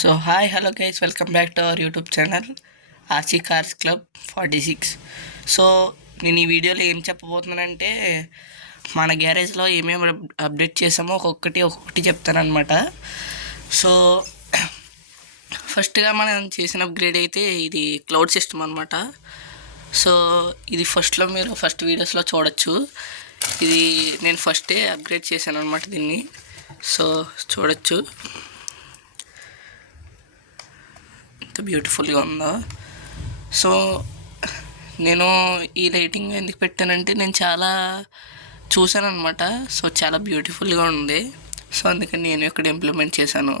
So hi hello guys, welcome back to our YouTube channel RC cars club 46. So నేను ఈ వీడియోలో ఏం చెప్పబోతున్నానంటే మన గ్యారేజ్లో ఏమేమి అప్డేట్ చేసామో ఒక్కొక్కటి చెప్తానమాట. సో ఫస్ట్గా మనం చేసిన అప్గ్రేడ్ అయితే ఇది క్లౌడ్ సిస్టమ్ అనమాట. సో ఇది మీరు ఫస్ట్ వీడియోస్లో చూడొచ్చు. ఇది నేను ఫస్టే అప్గ్రేడ్ చేశాను అనమాట దీన్ని. సో చూడొచ్చు ఎంత బ్యూటిఫుల్గా ఉందో. సో నేను ఈ లైటింగ్ ఎందుకు పెట్టానంటే నేను చాలా చూశాను అనమాట. సో చాలా బ్యూటిఫుల్గా ఉంది. సో అందుకని నేను ఇక్కడ ఇంప్లిమెంట్ చేశాను.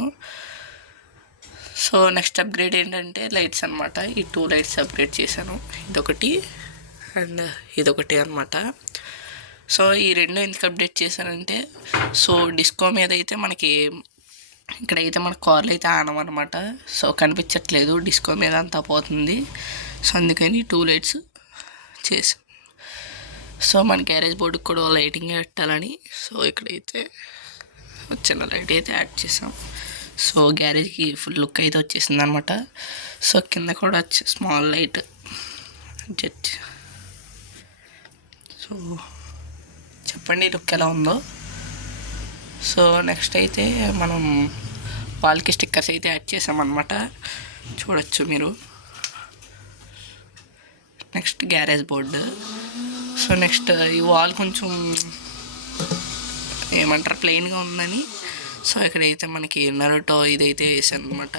సో నెక్స్ట్ అప్గ్రేడ్ ఏంటంటే లైట్స్ అనమాట. ఈ 2 లైట్స్ అప్గ్రేడ్ చేశాను, ఇదొకటి అండ్ ఇదొకటి అనమాట. సో ఈ రెండు ఎందుకు అప్డేట్ చేశానంటే, సో డిస్కో మీద అయితే మనకి ఇక్కడైతే మన కార్లు అయితే ఆనమన్నమాట. సో కనిపించట్లేదు, డిస్కో మీద అంతా పోతుంది. సో అందుకని 2 లైట్స్ చేసాం. సో మన గ్యారేజ్ బోర్డుకి కూడా లైటింగ్ పెట్టాలని సో ఇక్కడైతే చిన్న లైట్ అయితే యాడ్ చేసాం. సో గ్యారేజ్కి ఫుల్ లుక్ అయితే వచ్చేసింది అనమాట. సో కింద కూడా స్మాల్ లైట్ జస్ట్. సో చెప్పండి లుక్ ఎలా ఉందో. సో నెక్స్ట్ అయితే మనం వాల్కి స్టిక్కర్స్ అయితే యాడ్ చేసామన్నమాట, చూడొచ్చు మీరు. Next garage board. So next ఈ వాల్ కొంచెం ఏమంటారు ప్లెయిన్గా ఉందని సో ఇక్కడైతే మనకి నరుటో ఇదైతే వేసాను అనమాట.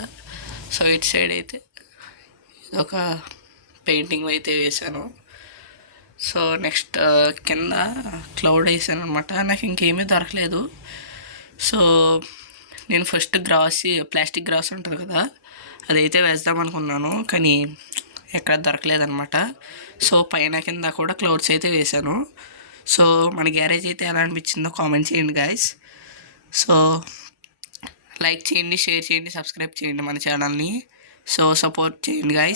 సో ఇటు సైడ్ అయితే ఇదొక పెయింటింగ్ అయితే వేసాను. సో నెక్స్ట్ కింద క్లౌడ్ వేసాను అనమాట. నాకు ఇంకేమీ దొరకలేదు. సో నేను ఫస్ట్ ప్లాస్టిక్ గ్రాస్ ఉంటుంది కదా, అదైతే వేద్దాం అనుకున్నాను, కానీ ఎక్కడ దొరకలేదన్నమాట. సో పైన కింద కూడా క్లౌడ్స్ అయితే వేశాను. సో మన గ్యారేజ్ అయితే ఎలా అనిపించిందో కామెంట్ చేయండి గాయస్. సో లైక్ చేయండి, షేర్ చేయండి, సబ్స్క్రైబ్ చేయండి మన ఛానల్ని. సో సపోర్ట్ చేయండి గాయస్.